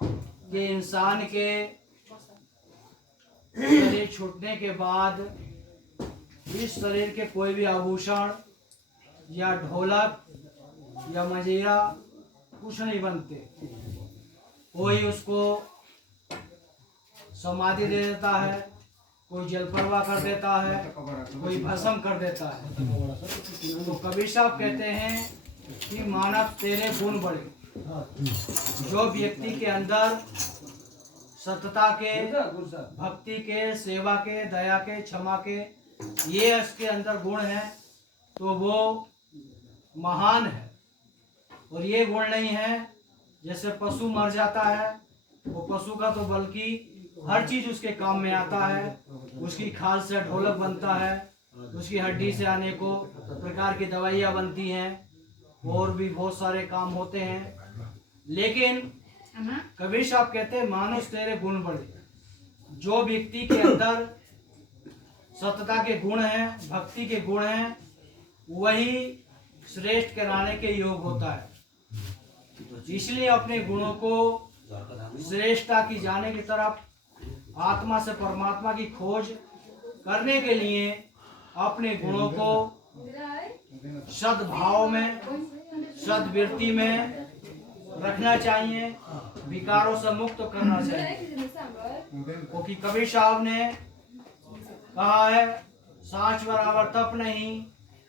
कि इंसान के शरीर छूटने के बाद इस शरीर के कोई भी आभूषण या ढोलक या मंजीरा कुछ नहीं बनते। कोई उसको समाधि दे देता है, कोई जल प्रवाह कर देता है, कोई भस्म कर देता है। तो कबीर साहब कहते हैं कि मानव तेरे गुण बड़े। जो व्यक्ति के अंदर सतता के, भक्ति के, सेवा के, दया के, क्षमा के, ये इसके अंदर गुण हैं तो वो महान है। और ये गुण नहीं है जैसे पशु मर जाता है, वो पशु का तो बल्कि हर चीज उसके काम में आता है। उसकी खाल से ढोलक बनता है, उसकी हड्डी से अनेकों प्रकार की दवाइयाँ बनती हैं, और भी बहुत सारे काम होते हैं। लेकिन कबीर साहब कहते हैं मानुष तेरे गुण बड़े। जो व्यक्ति के अंदर सतता के गुण हैं, भक्ति के गुण हैं, वही श्रेष्ठ कहलाने के योग होता है। इसलिए अपने गुणों को श्रेष्ठता की जाने की तरफ, आत्मा से परमात्मा की खोज करने के लिए अपने गुणों को सद्भाव में, सद्वृत्ति में रखना चाहिए, विकारों से मुक्त करना चाहिए। क्योंकि कबीर साहब ने कहा है, साँच बराबर तप नहीं,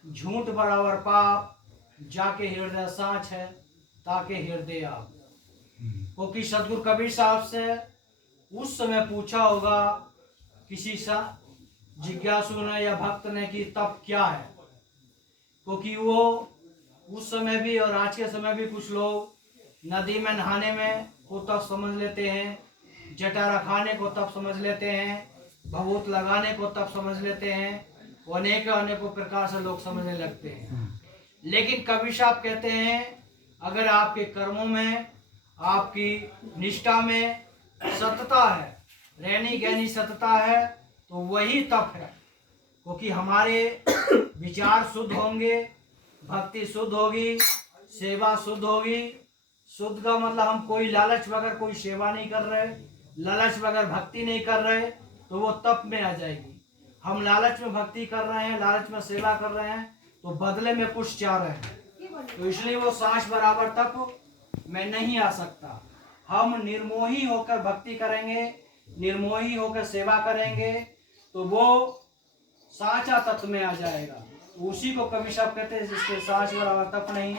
झूठ बराबर पाप, जाके हृदय साँच है ताके हृदय आप। क्योंकि सदगुरु कबीर साहब से उस समय पूछा होगा किसी जिज्ञासु ने या भक्त ने कि तप क्या है। क्योंकि वो उस समय भी और आज के समय भी कुछ लोग नदी में नहाने में को तप समझ लेते हैं, जटारा खाने को तप समझ लेते हैं, भभूत लगाने को तप समझ लेते हैं, अनेकों प्रकार से लोग समझने लगते हैं। लेकिन कबीर साहब कहते हैं अगर आपके कर्मों में, आपकी निष्ठा में सतता है, रहनी गहनी सतता है, तो वही तप है। क्योंकि हमारे विचार शुद्ध होंगे, भक्ति शुद्ध होगी, सेवा शुद्ध होगी। शुद्ध का मतलब हम कोई लालच बगैर कोई सेवा नहीं कर रहे, लालच बगैर भक्ति नहीं कर रहे, तो वो तप में आ जाएगी। हम लालच में भक्ति कर रहे हैं, लालच में सेवा कर रहे हैं, तो बदले में कुछ चाह रहे हैं, तो इसलिए वो सांस बराबर तप में नहीं आ सकता। हम निर्मोही होकर भक्ति करेंगे, निर्मोही होकर सेवा करेंगे, तो वो साचा तत्व में आ जाएगा। उसी को कबीर साहब कहते हैं जिसके सांस बराबर तप नहीं,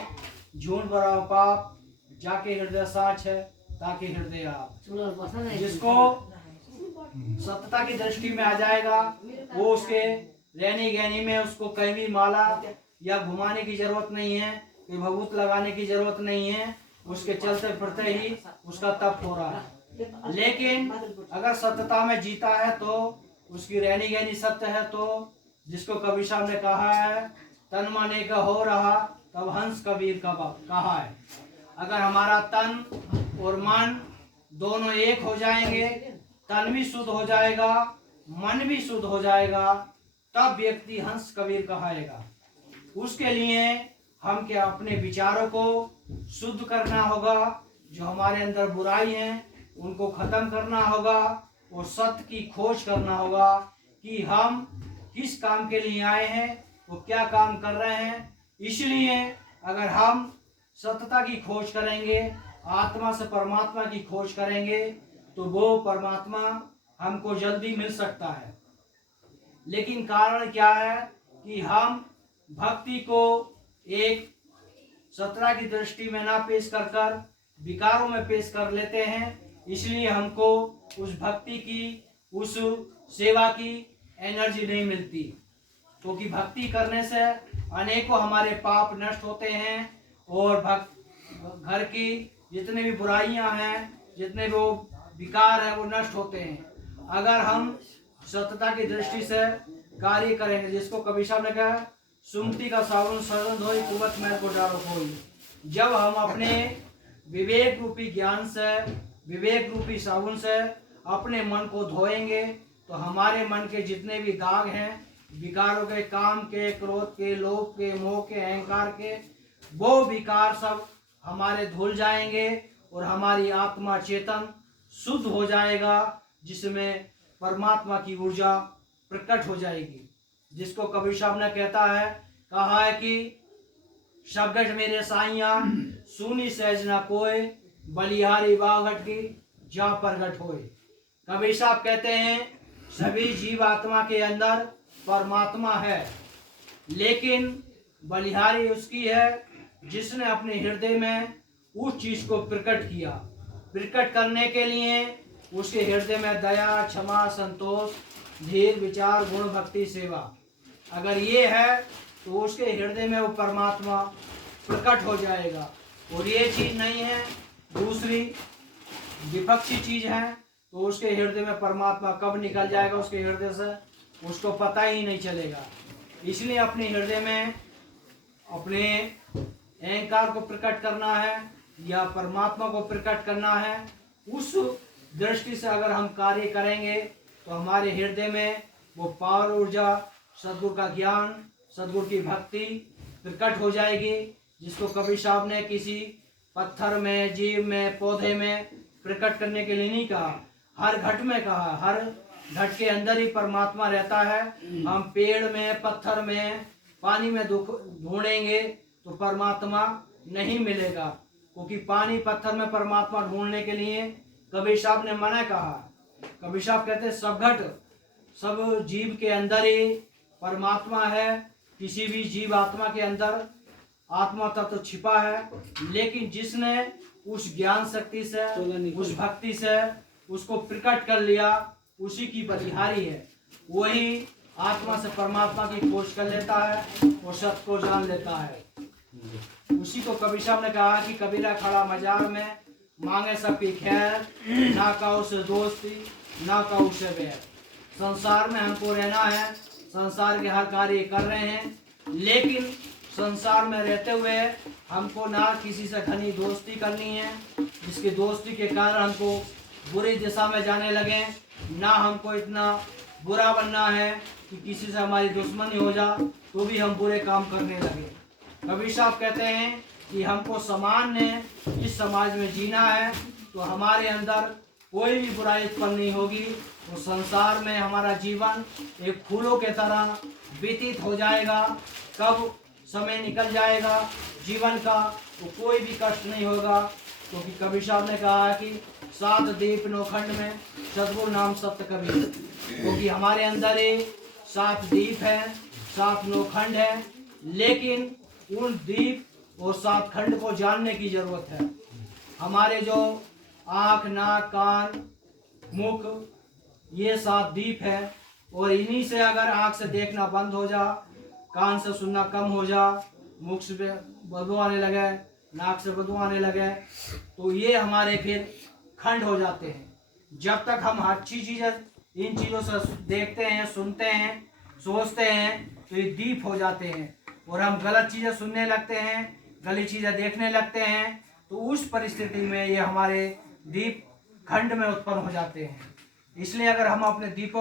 झूठ बराबर पाप, जाके हृदय साच है ताकि हृदय आप। जिसको सतता की दृष्टि में आ जाएगा, वो उसके रहनी गहनी में उसको कहीं भी माला या घुमाने की जरूरत नहीं है, कि भभूत लगाने की जरूरत नहीं है, उसके चलते फिरते ही उसका तप हो रहा है। लेकिन अगर सतता में जीता है तो उसकी रहनी गहनी सत्य है, तो जिसको कबीर साहब ने कहा है तन मन एक हो रहा तब हंस कबीर का कहा है। अगर हमारा तन और मन दोनों एक हो जाएंगे, तन भी शुद्ध हो जाएगा, मन भी शुद्ध हो जाएगा, तब व्यक्ति हंस कबीर कहाएगा। उसके लिए हम क्या अपने विचारों को शुद्ध करना होगा, जो हमारे अंदर बुराई है उनको खत्म करना होगा, और सत्य की खोज करना होगा कि हम किस काम के लिए आए हैं, वो क्या काम कर रहे हैं। इसलिए अगर हम सत्यता की खोज करेंगे, आत्मा से परमात्मा की खोज करेंगे, तो वो परमात्मा हमको जल्दी मिल सकता है। लेकिन कारण क्या है कि हम भक्ति को एक सतता की दृष्टि में ना पेश कर कर विकारों में पेश कर लेते हैं। इसलिए हमको उस भक्ति की, उस सेवा की एनर्जी नहीं मिलती। क्योंकि भक्ति करने से अनेकों हमारे पाप नष्ट होते हैं, और घर की जितने भी बुराइयां हैं, जितने भी विकार हैं, वो नष्ट होते हैं अगर हम सतता की दृष्टि से कार्य करेंगे। जिसको कबीर साहब ने कहा, सुमति का साबुन सरन धोई, कुवत मैल को डालो कोई। जब हम अपने विवेक रूपी ज्ञान से, विवेक रूपी साबुन से अपने मन को धोएंगे, तो हमारे मन के जितने भी दाग हैं, विकारों के, काम के, क्रोध के, लोभ के, मोह के, अहंकार के, वो विकार सब हमारे धुल जाएंगे, और हमारी आत्मा चेतन शुद्ध हो जाएगा, जिसमें परमात्मा की ऊर्जा प्रकट हो जाएगी। जिसको कबीर साहब ने कहा है कि शबगट मेरे साइया सुनी सहज ना कोय, बलिहारी बाघट की जा प्रगट होए। कबीर साहब कहते हैं सभी जीव आत्मा के अंदर परमात्मा है, लेकिन बलिहारी उसकी है जिसने अपने हृदय में उस चीज को प्रकट किया। प्रकट करने के लिए उसके हृदय में दया, क्षमा, संतोष, धीर, विचार, गुण, भक्ति, सेवा अगर ये है तो उसके हृदय में वो परमात्मा प्रकट हो जाएगा। और ये चीज नहीं है, दूसरी विपक्षी चीज है, तो उसके हृदय में परमात्मा कब निकल जाएगा उसके हृदय से उसको पता ही नहीं चलेगा। इसलिए अपने हृदय में अपने अहंकार को प्रकट करना है या परमात्मा को प्रकट करना है, उस दृष्टि से अगर हम कार्य करेंगे तो हमारे हृदय में वो पावर ऊर्जा, सद्गुरु का ज्ञान, सद्गुरु की भक्ति प्रकट हो जाएगी। जिसको कबीर साहब ने किसी पत्थर में, जीव में, पौधे में प्रकट करने के लिए नहीं कहा, हर घट में कहा। हर घट के अंदर ही परमात्मा रहता है। हम पेड़ में, पत्थर में, पानी में ढूंढेंगे तो परमात्मा नहीं मिलेगा, क्योंकि पानी पत्थर में परमात्मा ढूंढने के लिए कबीर साहब ने मना कहा। कबीर साहब कहते हैं सब घट, सब जीव के अंदर ही परमात्मा है। किसी भी जीव आत्मा के अंदर आत्मा तत्व तो छिपा है, लेकिन जिसने उस ज्ञान शक्ति से, उस भक्ति से उसको प्रकट कर लिया, उसी की बलिहारी है। वही आत्मा से परमात्मा की खोज कर लेता है और सत्य को जान लेता है। उसी को कबीर साहब ने कहा कि कबीरा खड़ा मजार में, मांगे सबकी खैर, ना काऊ से दोस्ती, ना काऊ से बैर। संसार में हमको रहना है, संसार के हर कार्य कर रहे हैं, लेकिन संसार में रहते हुए हमको ना किसी से घनी दोस्ती करनी है, जिसकी दोस्ती के कारण हमको बुरी दिशा में जाने लगे, ना हमको इतना बुरा बनना है कि किसी से हमारी दुश्मनी हो जा तो भी हम बुरे काम करने लगे। कबीर साहब कहते हैं कि हमको सामान्य इस समाज में जीना है, तो हमारे अंदर कोई भी बुराई उत्पन्न नहीं होगी। तो संसार में हमारा जीवन एक फूलों के तरह व्यतीत हो जाएगा। कब समय निकल जाएगा जीवन का तो कोई भी कष्ट नहीं होगा, क्योंकि कबीर साहब ने कहा है कि 7 दीप नौखंड में सद्गुरु नाम सत्य कबीर। क्योंकि हमारे अंदर ही 7 दीप है, 7 नौखंड है, लेकिन उन दीप और 7 खंड को जानने की जरूरत है। हमारे जो आँख, नाक, कान, मुख, ये 7 दीप है, और इन्हीं से अगर आँख से देखना बंद हो जा, कान से सुनना कम हो जा, मुख से बदबू आने लगे, नाक से बदबू आने लगे, तो ये हमारे फिर खंड हो जाते हैं। जब तक हम अच्छी चीज़ें इन चीज़ों से देखते हैं, सुनते हैं, सोचते हैं, तो ये दीप हो जाते हैं, और हम गलत चीज़ें सुनने लगते हैं, गलत चीज़ें देखने लगते हैं, तो उस परिस्थिति में ये हमारे दीप खंड में उत्पन्न हो जाते हैं। इसलिए अगर हम अपने दीपों